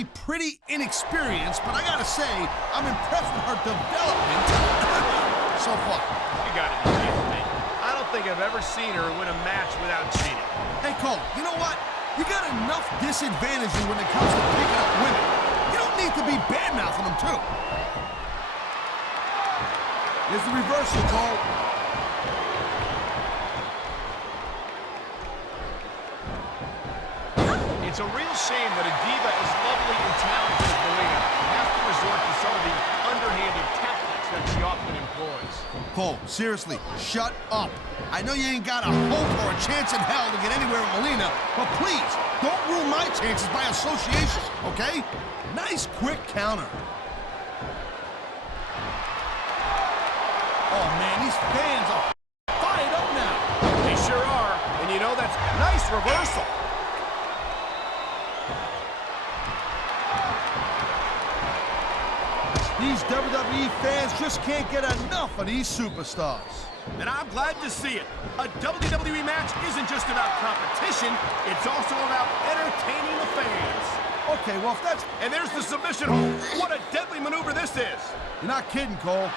be pretty inexperienced, but I gotta say, I'm impressed with her development so far. You gotta be kidding me. I don't think I've ever seen her win a match without cheating. Hey, Cole, you know what? You got enough disadvantages when it comes to picking up women. You don't need to be bad-mouthing them, too. Here's the reversal, Cole. It's a real shame that a diva as lovely and talented as Melina has to resort to some of the underhanded tactics that she often employs. Cole, seriously, shut up. I know you ain't got a hope or a chance in hell to get anywhere with Melina, but please, don't ruin my chances by association, okay? Nice quick counter. Oh, man, these fans are fired up now. They sure are, and you know that's nice reversal. These WWE fans just can't get enough of these superstars. And I'm glad to see it. A WWE match isn't just about competition, it's also about entertaining the fans. Okay, well, if that's... And there's the submission hold. What a deadly maneuver this is. You're not kidding, Cole.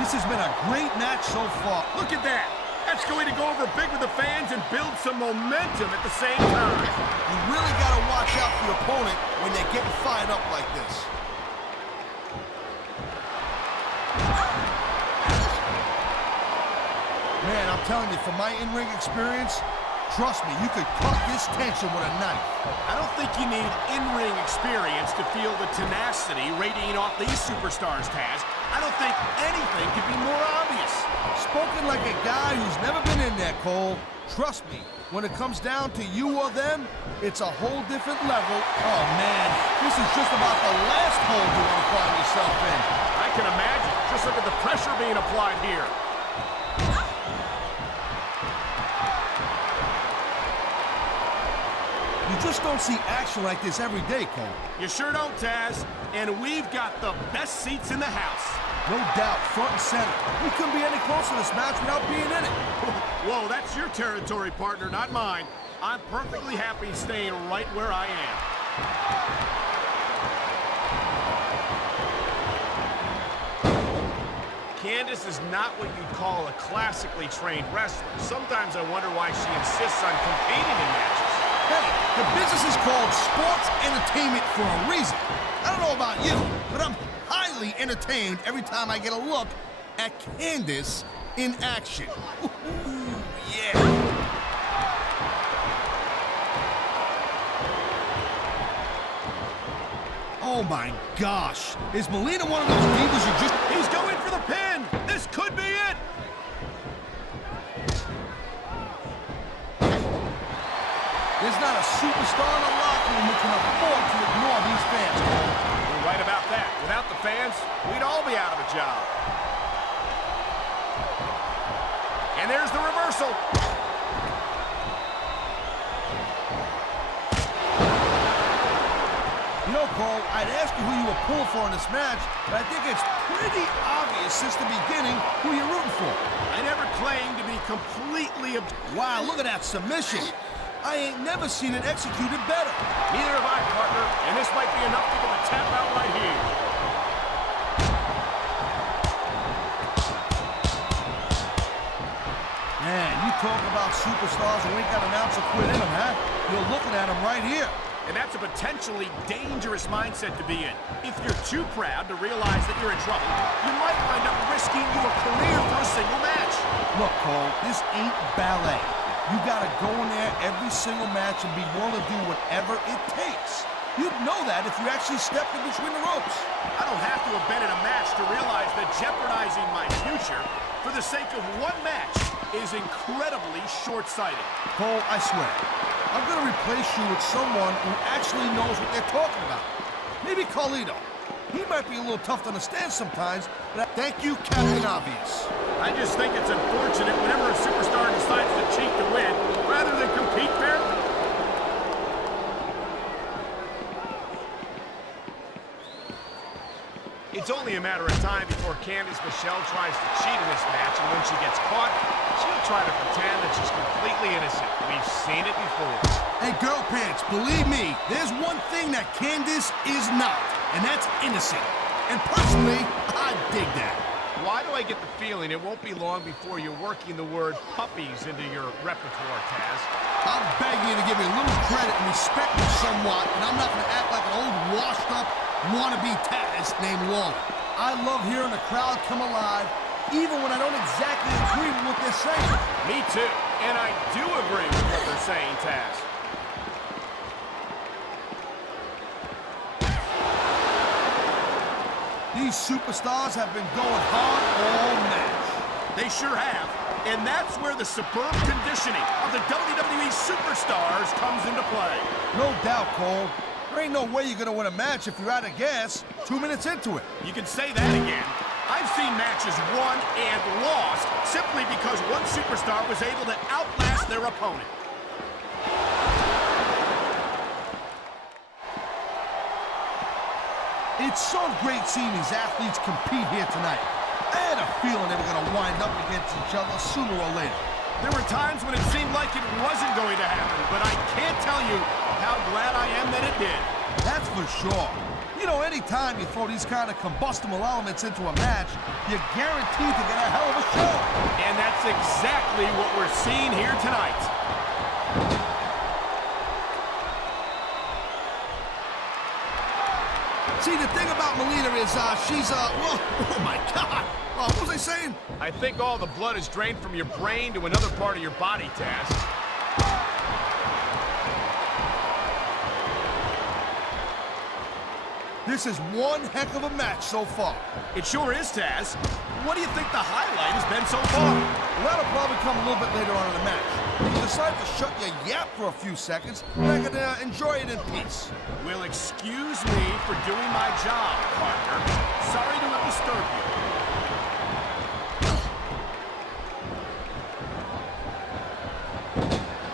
This has been a great match so far. Look at that. That's going to go over big with the fans and build some momentum at the same time. You really got to watch out for your opponent when they're getting fired up like this. Man, I'm telling you, from my in-ring experience, trust me, you could cut this tension with a knife. I don't think you need in-ring experience to feel the tenacity radiating off these superstars, Taz. I don't think anything could be more obvious. Spoken like a guy who's never been in there, Cole. Trust me, when it comes down to you or them, it's a whole different level. Oh, man, this is just about the last hole you want to find yourself in. I can imagine. Just look at the pressure being applied here. You just don't see action like this every day, Cole. You sure don't, Taz. And we've got the best seats in the house. No doubt, front and center. We couldn't be any closer to this match without being in it. Whoa, that's your territory, partner, not mine. I'm perfectly happy staying right where I am. Candice is not what you'd call a classically trained wrestler. Sometimes I wonder why she insists on competing in matches. Hey, the business is called sports entertainment for a reason. I don't know about you, but I'm highly entertained every time I get a look at Candice in action. Ooh, yeah. Oh my gosh. Is Melina one of those divas you just... He's going for the pin. This could be it. There's not a superstar in the locker room who can afford to ignore these fans. You're right about that. Without the fans, we'd all be out of a job. And there's the reversal. You know, Cole, I'd ask you who you were pulling for in this match, but I think it's pretty obvious since the beginning who you're rooting for. I never claimed to be completely... Wow, look at that submission. I ain't never seen it executed better. Neither have I, partner, and this might be enough to give a tap out right here. Man, you talk about superstars who ain't got an ounce of quit in them, huh? You're looking at them right here. And that's a potentially dangerous mindset to be in. If you're too proud to realize that you're in trouble, you might wind up risking your career for a single match. Look, Cole, this ain't ballet. You gotta go in there every single match and be willing to do whatever it takes. You'd know that if you actually stepped in between the ropes. I don't have to have been in a match to realize that jeopardizing my future for the sake of one match is incredibly short-sighted. Cole, I swear, I'm gonna replace you with someone who actually knows what they're talking about. Maybe Carlito. He might be a little tough to understand sometimes, but thank you, Captain Obvious. I just think it's unfortunate whenever a superstar decides to cheat to win, rather than compete fairly. It's only a matter of time before Candice Michelle tries to cheat in this match, and when she gets caught, She'll try to pretend that she's completely innocent. We've seen it before. Hey, girl pants, believe me, there's one thing that Candice is not, and that's innocent. And personally, I dig that. Why do I get the feeling it won't be long before you're working the word puppies into your repertoire, Taz? I'm begging you to give me a little credit and respect me somewhat, and I'm not going to act like an old washed-up wannabe Taz named Lawler. I love hearing the crowd come alive, even when I don't exactly agree with what they're saying. Me too, and I do agree with what they're saying, Taz. These superstars have been going hard all match. They sure have. And that's where the superb conditioning of the WWE Superstars comes into play. No doubt, Cole. There ain't no way you're going to win a match if you're out of gas 2 minutes into it. You can say that again. I've seen matches won and lost simply because one superstar was able to outlast their opponent. It's so great seeing these athletes compete here tonight. I had a feeling they were going to wind up against each other sooner or later. There were times when it seemed like it wasn't going to happen, but I can't tell you how glad I am that it did. That's for sure. You know, anytime you throw these kind of combustible elements into a match, you're guaranteed to get a hell of a show. And that's exactly what we're seeing here tonight. See, the thing about Melina is, she's, well, oh my God. What was I saying? I think all the blood is drained from your brain to another part of your body, Taz. This is one heck of a match so far. It sure is, Taz. What do you think the highlight has been so far? Well, that'll probably come a little bit later on in the match. You decide to shut your yap for a few seconds, and I can enjoy it in peace. Well, excuse me for doing my job, partner. Sorry to have disturbed you.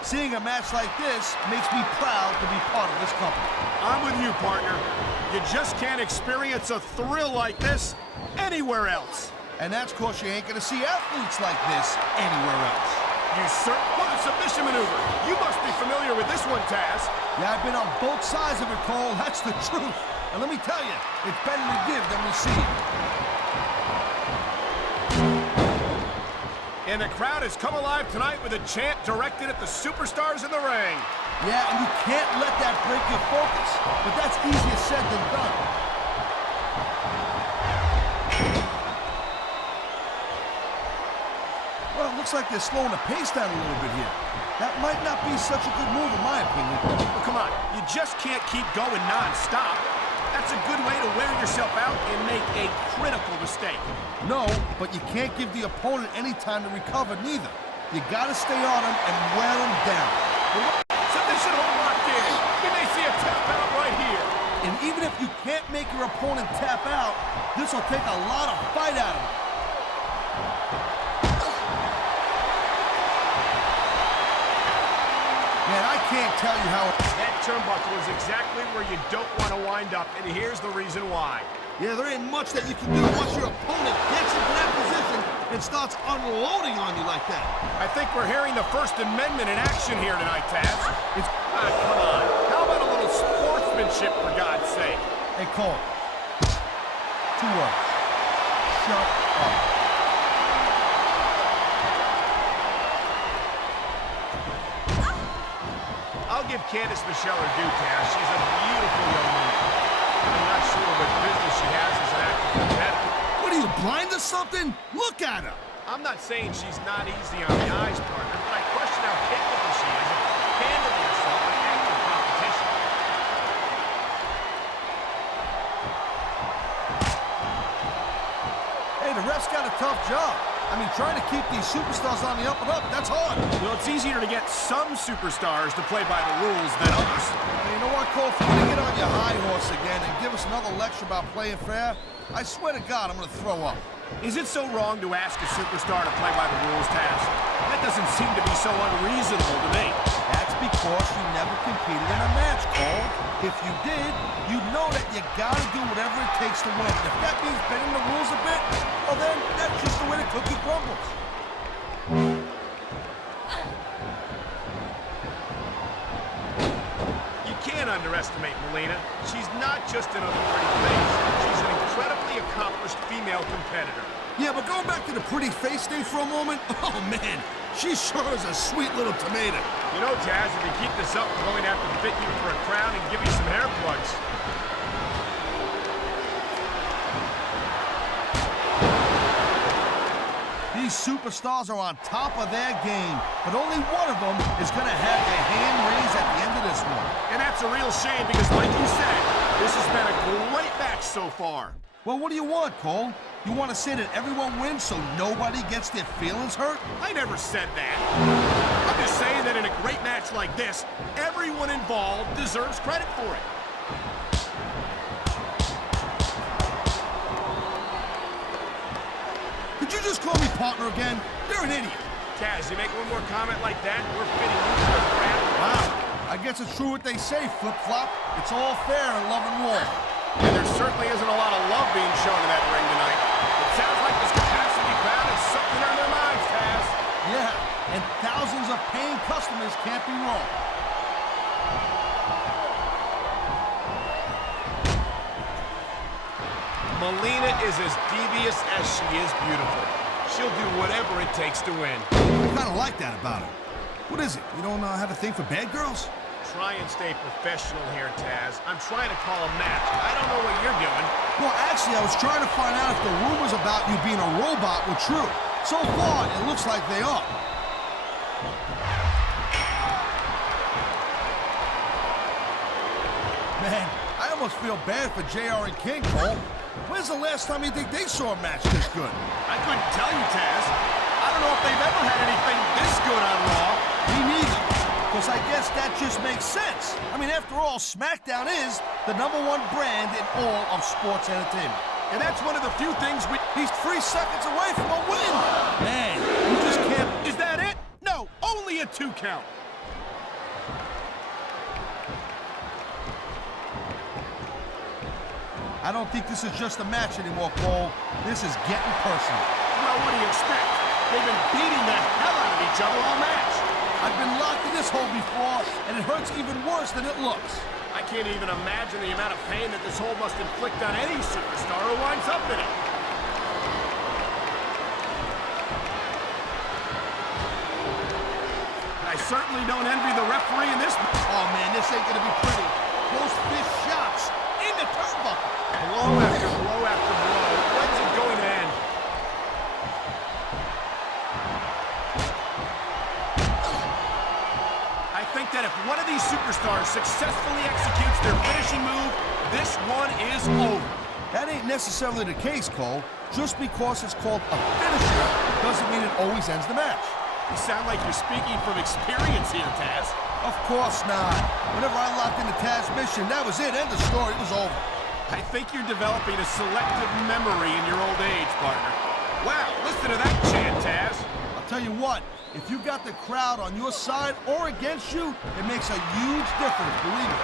Seeing a match like this makes me proud to be part of this company. I'm with you, partner. You just can't experience a thrill like this anywhere else. And that's because you ain't gonna see athletes like this anywhere else. You what a submission maneuver. You must be familiar with this one, Taz. Yeah, I've been on both sides of it, Cole. That's the truth. And let me tell you, it's better to give than receive. And the crowd has come alive tonight with a chant directed at the superstars in the ring. Yeah, and you can't let that break your focus. But that's easier said than done. Well, it looks like they're slowing the pace down a little bit here. That might not be such a good move in my opinion. Well, come on, you just can't keep going non-stop. That's a good way to wear yourself out and make a critical mistake. No, but you can't give the opponent any time to recover neither. You gotta stay on him and wear him down. Submission hold locked in. We may see a tap out right here. And even if you can't make your opponent tap out, this will take a lot of fight out of him. Man, I can't tell you how... That turnbuckle is exactly where you don't want to wind up, and here's the reason why. Yeah, there ain't much that you can do once your opponent gets into that position and starts unloading on you like that. I think we're hearing the First Amendment in action here tonight, Taz. Come on. How about a little sportsmanship, for God's sake? Hey, Cole. 2 words. Shut up. I'll give Candice Michelle her due, Taz. She's a beautiful young woman. I'm not sure what business she has as an active competitor. What are you, blind or something? Look at her. I'm not saying she's not easy on the eyes, partner, but I question how capable she is of handling herself in active competition. Hey, the ref's got a tough job. I mean, trying to keep these superstars on the up and up, that's hard. Well, it's easier to get some superstars to play by the rules than others. Hey, you know what, Cole? If you're going to get on your high horse again and give us another lecture about playing fair, I swear to God, I'm going to throw up. Is it so wrong to ask a superstar to play by the rules, Taz? That doesn't seem to be so unreasonable to me. That's because you never competed in a match, Cole. If you did, you'd know that you gotta do whatever it takes to win. If that means bending the rules a bit, well then, that's just the way the cookie crumbles. underestimate Melina. She's not just another pretty face. She's an incredibly accomplished female competitor. Yeah, but going back to the pretty face thing for a moment, oh man, she sure is a sweet little tomato. You know, Taz, if you keep this up, we're going to have to fit you for a crown and give you some hair plugs. These superstars are on top of their game, but only one of them is going to have their hand raised at the end of this one. And that's a real shame because, like you said, this has been a great match so far. Well, what do you want, Cole? You want to say that everyone wins so nobody gets their feelings hurt? I never said that. I'm just saying that in a great match like this, everyone involved deserves credit for it. Did you just call me partner again? You're an idiot. Taz, you make one more comment like that, we're fitting you for a crown. Wow. I guess it's true what they say, flip-flop. It's all fair in love and war. And there certainly isn't a lot of love being shown in that ring tonight. It sounds like this capacity crowd is something on their minds, Taz. Yeah, and thousands of paying customers can't be wrong. Melina is as devious as she is beautiful. She'll do whatever it takes to win. I kind of like that about her. What is it? You don't have a thing for bad girls? Try and stay professional here, Taz. I'm trying to call a match. I don't know what you're doing. Well, actually, I was trying to find out if the rumors about you being a robot were true. So far, it looks like they are. Man, I almost feel bad for JR and King, Cole. When's the last time you think they saw a match this good? I couldn't tell you, Taz. I don't know if they've ever had anything this good on Raw. Me neither. Because I guess that just makes sense. I mean, after all, SmackDown is the #1 brand in all of sports entertainment. And that's one of the few things He's 3 seconds away from a win. Man, you just can't... Is that it? No, only a 2 count. I don't think this is just a match anymore, Cole. This is getting personal. Well, what do you expect? They've been beating the hell out of each other all match. I've been locked in this hole before, and it hurts even worse than it looks. I can't even imagine the amount of pain that this hole must inflict on any superstar who winds up in it. I certainly don't envy the referee in this. Oh, man, this ain't gonna be pretty. Close fist shots in the turnbuckle. Blow after blow after blow. When's it going to end? I think that if one of these superstars successfully executes their finishing move, this one is over. That ain't necessarily the case, Cole. Just because it's called a finisher doesn't mean it always ends the match. You sound like you're speaking from experience here, Taz. Of course not. Whenever I locked into Taz's mission, that was it. End of story. It was over. I think you're developing a selective memory in your old age, partner. Wow, listen to that chant, Taz. I'll tell you what, if you got the crowd on your side or against you, it makes a huge difference, believe me.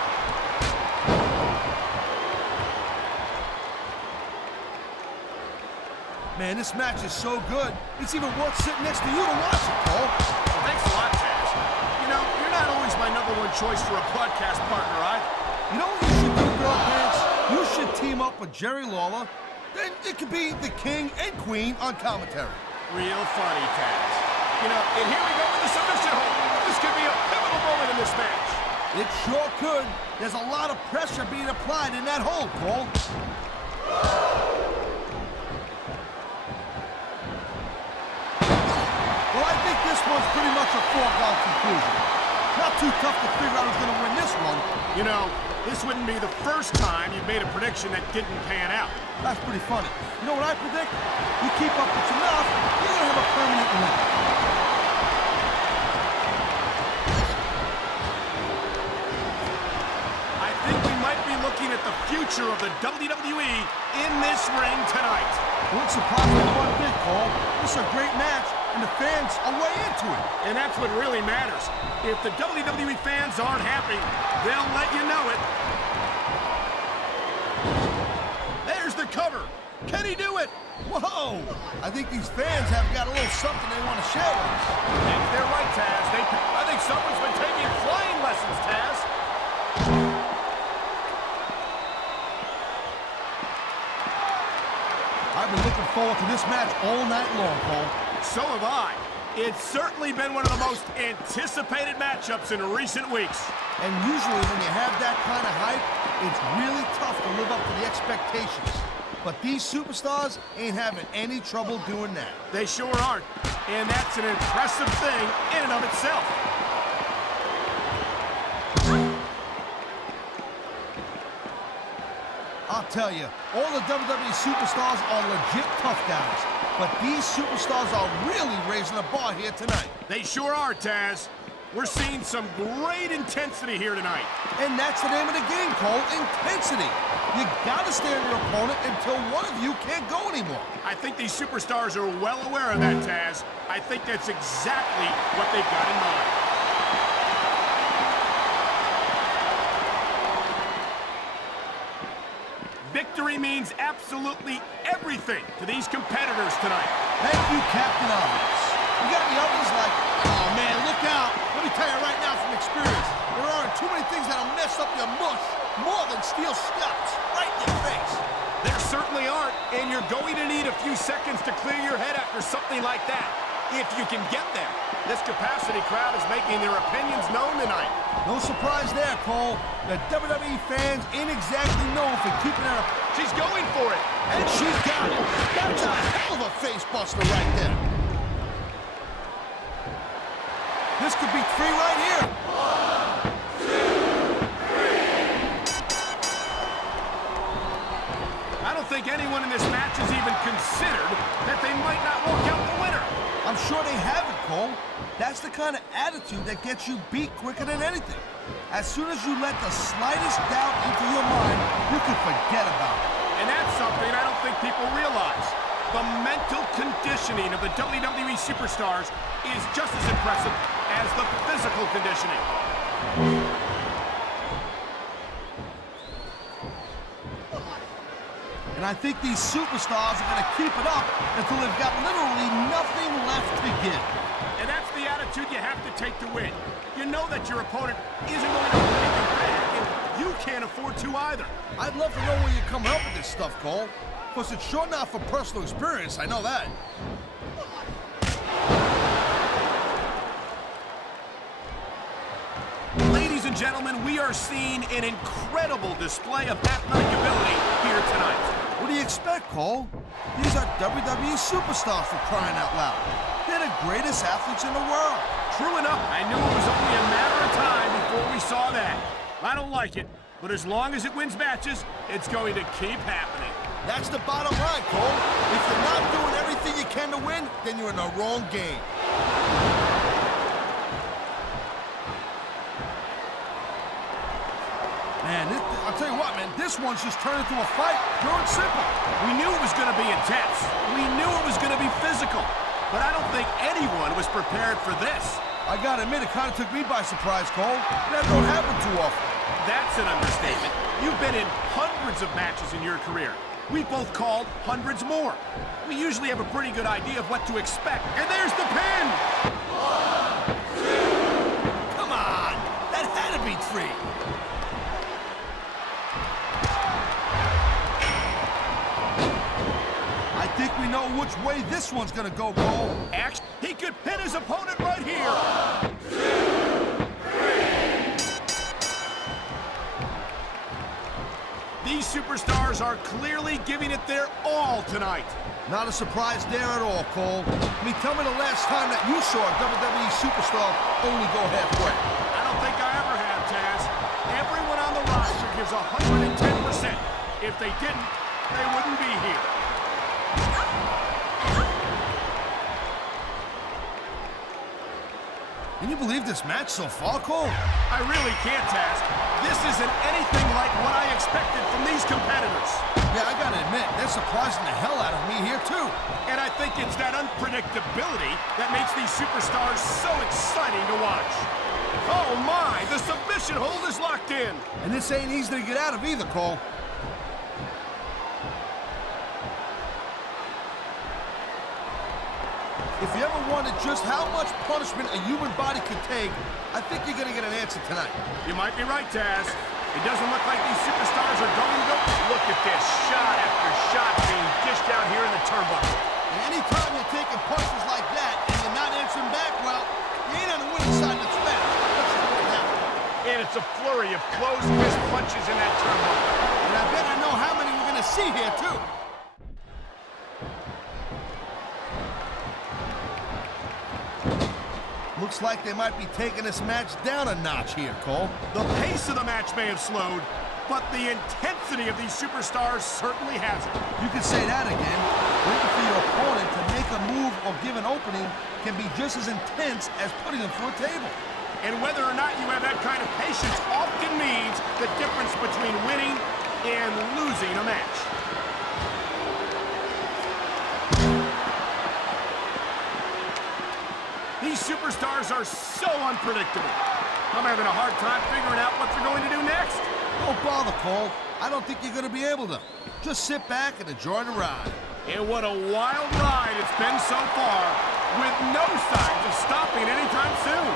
Man, this match is so good, it's even worth sitting next to you to watch it, Cole. Well, thanks a lot, Taz. You know, you're not always my #1 choice for a podcast partner, You know what you should do, Girl Pants? You should team up with Jerry Lawler. Then it could be the king and queen on commentary. Real funny, Taz. You know, and here we go with the submission hold. This could be a pivotal moment in this match. It sure could. There's a lot of pressure being applied in that hold, Cole. Well, I think this one's pretty much a foregone conclusion. Not too tough to figure out who's going to win this one. You know, this wouldn't be the first time you've made a prediction that didn't pan out. That's pretty funny. You know what I predict? You keep up with your mouth, you're going to have a permanent win. I think we might be looking at the future of the WWE in this ring tonight. Wouldn't surprise me one bit, Cole. This is a great match, and the fans are way into it. And that's what really matters. If the WWE fans aren't happy, they'll let you know it. There's the cover. Can he do it? Whoa! I think these fans have got a little something they want to share with us. And they're right, Taz. I think someone's been taking flying lessons, Taz. forward to this match all night long, Cole. So have I. It's certainly been one of the most anticipated matchups in recent weeks. And usually when you have that kind of hype, it's really tough to live up to the expectations. But these superstars ain't having any trouble doing that. They sure aren't. And that's an impressive thing in and of itself. I'll tell you, all the WWE superstars are legit tough guys. But these superstars are really raising the bar here tonight. They sure are, Taz. We're seeing some great intensity here tonight. And that's the name of the game, Cole, intensity. You gotta stay on your opponent until one of you can't go anymore. I think these superstars are well aware of that, Taz. I think that's exactly what they've got in mind. Victory means absolutely everything to these competitors tonight. Thank you, Captain Obvious. You got any others like, oh man, look out. Let me tell you right now from experience, there aren't too many things that'll mess up your mush more than steel steps right in your face. There certainly aren't, and you're going to need a few seconds to clear your head after something like that, if you can get there. This capacity crowd is making their opinions known tonight. No surprise there, Cole. The WWE fans ain't exactly known for keeping her. She's going for it. And she's got it. That's a hell of a face buster right there. This could be three right here. 1, 2, 3. I don't think anyone in this match has even considered that they might not walk out the winner. I'm sure they haven't, Cole. That's the kind of attitude that gets you beat quicker than anything. As soon as you let the slightest doubt into your mind, you can forget about it. And that's something I don't think people realize. The mental conditioning of the WWE superstars is just as impressive as the physical conditioning. And I think these superstars are going to keep it up until they've got literally nothing left to give. And that's the attitude you have to take to win. You know that your opponent isn't going to win anything back, and you can't afford to either. I'd love to know where you're coming up with this stuff, Cole. Because it's sure not for personal experience, I know that. Ladies and gentlemen, we are seeing an incredible display of athletic ability here tonight. What do you expect, Cole? These are WWE superstars for crying out loud. They're the greatest athletes in the world. True enough, I knew it was only a matter of time before we saw that. I don't like it, but as long as it wins matches, it's going to keep happening. That's the bottom line, Cole. If you're not doing everything you can to win, then you're in the wrong game. Man, I'll tell you what, man, this one's just turned into a fight, pure and simple. We knew it was going to be intense. We knew it was going to be physical. But I don't think anyone was prepared for this. I gotta admit, it kind of took me by surprise, Cole. That don't happen too often. That's an understatement. You've been in hundreds of matches in your career. We've both called hundreds more. We usually have a pretty good idea of what to expect. And there's the pin! 1, 2. Come on! That had to be 3. I think we know which way this one's gonna go, Cole. Actually, he could pin his opponent right here. 1, 2, 3. These superstars are clearly giving it their all tonight. Not a surprise there at all, Cole. I mean, tell me the last time that you saw a WWE superstar only go halfway. I don't think I ever have, Taz. Everyone on the roster gives 110%. If they didn't, they wouldn't be here. Can you believe this match so far, Cole? I really can't, Taz. This isn't anything like what I expected from these competitors. Yeah, I gotta admit, they're surprising the hell out of me here, too. And I think it's that unpredictability that makes these superstars so exciting to watch. Oh my, the submission hold is locked in. And this ain't easy to get out of either, Cole. If you ever wondered just how much punishment a human body can take, I think you're gonna get an answer tonight. You might be right, Taz. It doesn't look like these superstars are going to go. Look at this, shot after shot being dished out here in the turnbuckle. And anytime you're taking punches like that and you're not answering back, well, you ain't on the winning side of this match. Let's just put it that way. And it's a flurry of closed fist punches in that turnbuckle. And I bet I know how many we're going to see here, too. Looks like they might be taking this match down a notch here, Cole. The pace of the match may have slowed, but the intensity of these superstars certainly hasn't. You can say that again. Waiting for your opponent to make a move or give an opening can be just as intense as putting them through a table. And whether or not you have that kind of patience often means the difference between winning and losing a match. These superstars are so unpredictable. I'm having a hard time figuring out what they're going to do next. Don't bother, Cole. I don't think you're going to be able to. Just sit back and enjoy the ride. And what a wild ride it's been so far, with no signs of stopping anytime soon.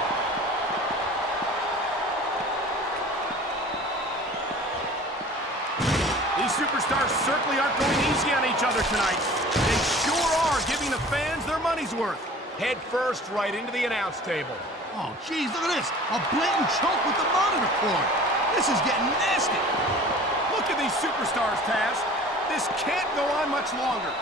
These superstars certainly aren't going easy on each other tonight. They sure are giving the fans their money's worth. Head first right into the announce table. Oh, geez, look at this. A blatant choke with the monitor cord. This is getting nasty. Look at these superstars, Taz. This can't go on much longer.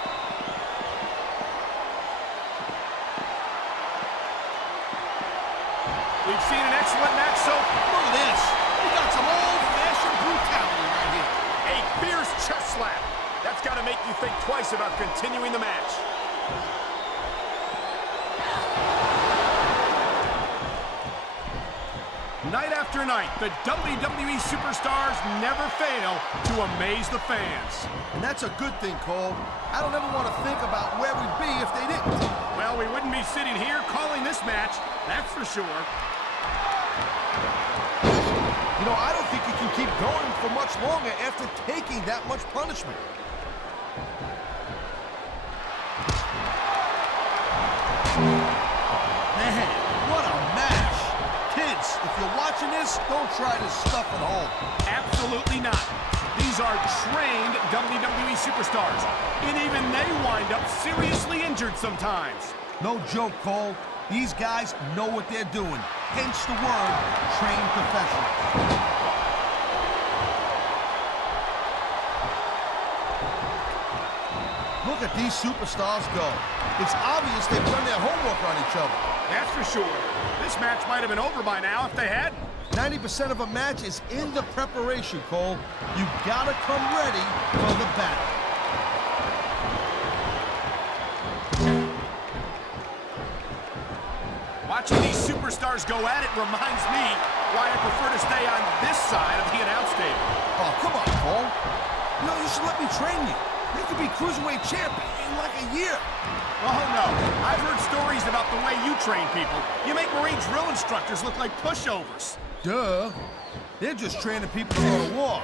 We've seen an excellent match so far. Look at this. We got some old-fashioned brutality right here. A fierce chest slap. That's got to make you think twice about continuing the match. Night after night, the WWE superstars never fail to amaze the fans. And that's a good thing, Cole. I don't ever want to think about where we'd be if they didn't. Well, we wouldn't be sitting here calling this match, that's for sure. You know, I don't think you can keep going for much longer after taking that much punishment. Man, what a match. Kids, if you're watching this, don't try this stuff at home. Absolutely not. These are trained WWE superstars, and even they wind up seriously injured sometimes. No joke, Cole. These guys know what they're doing. Hence the word, trained professionals. Look at these superstars go. It's obvious they've done their homework on each other. That's for sure. This match might have been over by now if they had. 90% of a match is in the preparation, Cole. You gotta come ready for the battle. Watching these superstars go at it reminds me why I prefer to stay on this side of the announce table. Oh, come on, Cole. You know, you should let me train you. You could be Cruiserweight champion in like a year. Oh, no. I've heard stories about the way you train people. You make Marine drill instructors look like pushovers. Duh. They're just training people to go to war.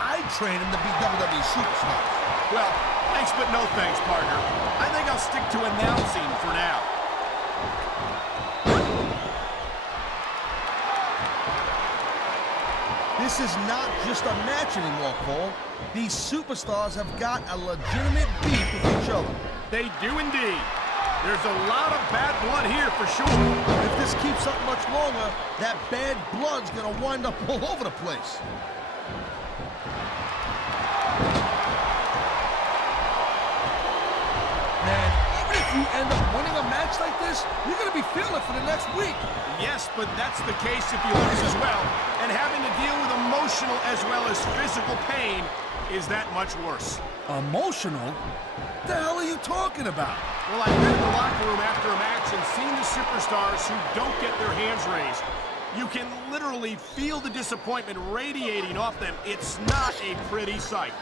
I train them to be WWE superstars. Well, thanks but no thanks, partner. I think I'll stick to announcing for now. This is not just a match anymore, Cole. These superstars have got a legitimate beef with each other. They do indeed. There's a lot of bad blood here for sure. If this keeps up much longer, that bad blood's gonna wind up all over the place. Man, even if you end up winning a match like this, you're gonna be feeling it for the next week. Yes, but that's the case if you lose as well. And having to deal with emotional as well as physical pain is that much worse. Emotional? What the hell are you talking about? Well, I've been in the locker room after a match and seen the superstars who don't get their hands raised. You can literally feel the disappointment radiating off them. It's not a pretty sight.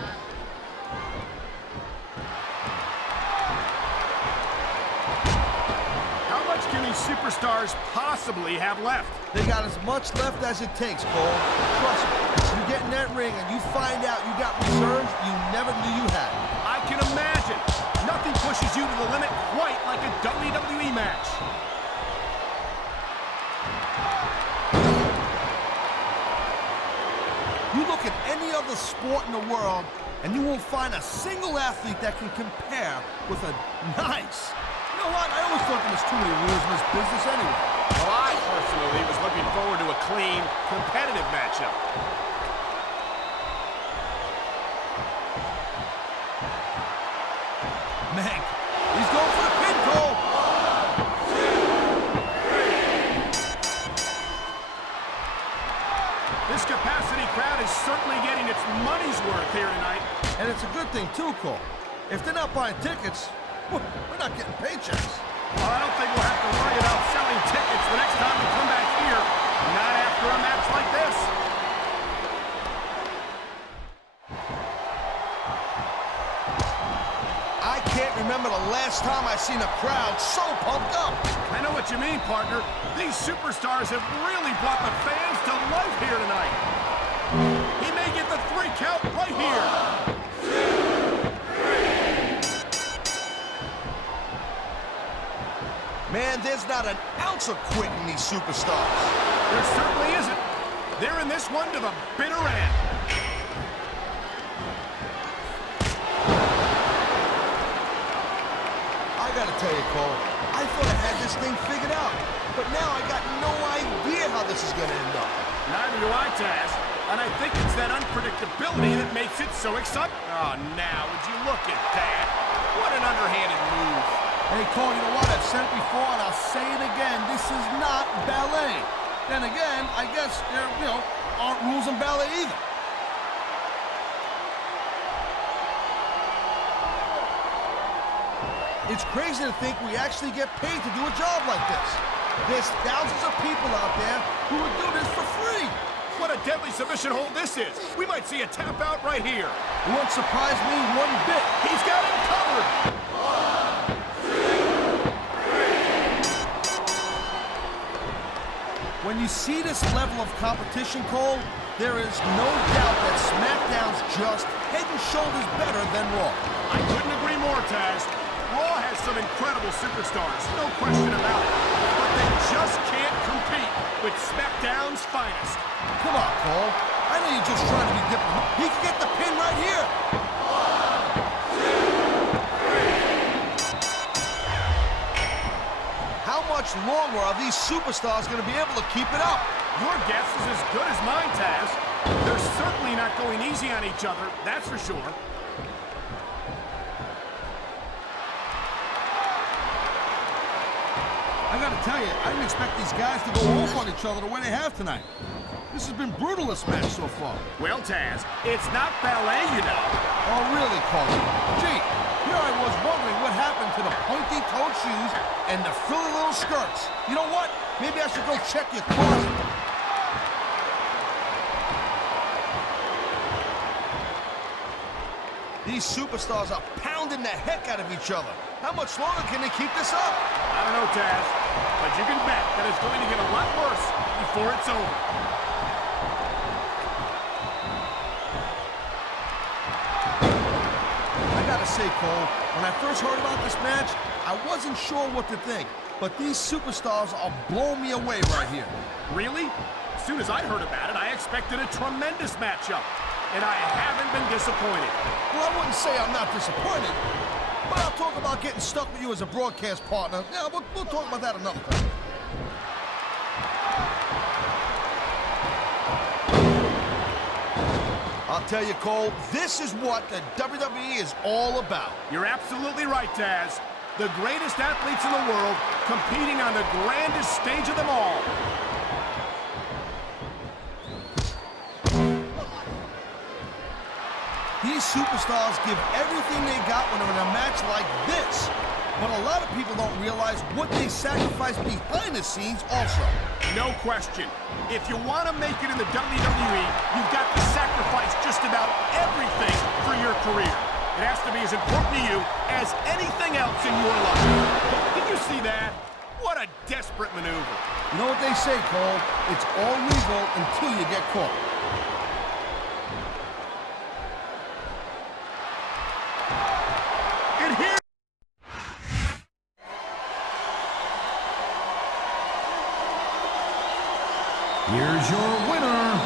How much can these superstars possibly have left? They got as much left as it takes, Cole. Trust me, you get in that ring and you find out you got reserves you never knew you had. I can imagine. Nothing pushes you to the limit quite like a WWE match. You look at any other sport in the world, and you won't find a single athlete that can compare with a nice. You know what? I always thought there was too many rules in this business anyway. Well, I personally was looking forward to a clean, competitive matchup. Man, he's going for the pin, Cole. This capacity crowd is certainly getting its money's worth here tonight. And it's a good thing, too, Cole. If they're not buying tickets, we're not getting paychecks. Well, I don't think we'll have to worry about selling tickets the next time we come back here. Not after a match like this. I can't remember the last time I've seen a crowd so pumped up. I know what you mean, partner. These superstars have really brought the fans to life here tonight. He may get the 3 count right here. 1, 2, 3. Man, there's not an ounce of quit in these superstars. There certainly isn't. They're in this one to the bitter end. I gotta tell you, Cole, I thought I had this thing figured out. But now I got no idea how this is gonna end up. Neither do I, Taz. And I think it's that unpredictability that makes it so exciting. Oh, now, would you look at that? What an underhanded move. Hey, Cole, you know what? I've said it before, and I'll say it again. This is not ballet. Then again, I guess there, aren't rules in ballet either. It's crazy to think we actually get paid to do a job like this. There's thousands of people out there who would do this for free. What a deadly submission hold this is. We might see a tap out right here. It won't surprise me one bit. He's got him covered. 1, 2, 3. When you see this level of competition, Cole, there is no doubt that SmackDown's just head and shoulders better than Raw. I couldn't agree more, Taz. Raw has some incredible superstars, no question about it. But they just can't compete with SmackDown's finest. Come on, Cole. I know you're just trying to be diplomatic. He can get the pin right here. 1, 2, 3. How much longer are these superstars going to be able to keep it up? Your guess is as good as mine, Taz. They're certainly not going easy on each other, that's for sure. I gotta tell you, I didn't expect these guys to go off on each other the way they have tonight. This has been brutal, this match so far. Well, Taz, it's not ballet, you know. Oh, really, Cole? Gee, here I was wondering what happened to the pointy-toed shoes and the frilly little skirts. You know what? Maybe I should go check your closet. These superstars are pounding the heck out of each other. How much longer can they keep this up? I don't know, Taz, but you can bet that it's going to get a lot worse before it's over. I gotta say, Cole, when I first heard about this match, I wasn't sure what to think. But these superstars are blowing me away right here. Really? As soon as I heard about it, I expected a tremendous matchup. And I haven't been disappointed. Well, I wouldn't say I'm not disappointed, but I'll talk about getting stuck with you as a broadcast partner. Yeah, we'll talk about that another time. I'll tell you, Cole, this is what the WWE is all about. You're absolutely right, Taz. The greatest athletes in the world competing on the grandest stage of them all. These superstars give everything they got when they're in a match like this. But a lot of people don't realize what they sacrifice behind the scenes also. No question. If you want to make it in the WWE, you've got to sacrifice just about everything for your career. It has to be as important to you as anything else in your life. Did you see that? What a desperate maneuver. You know what they say, Cole? It's all legal until you get caught. Here's your winner,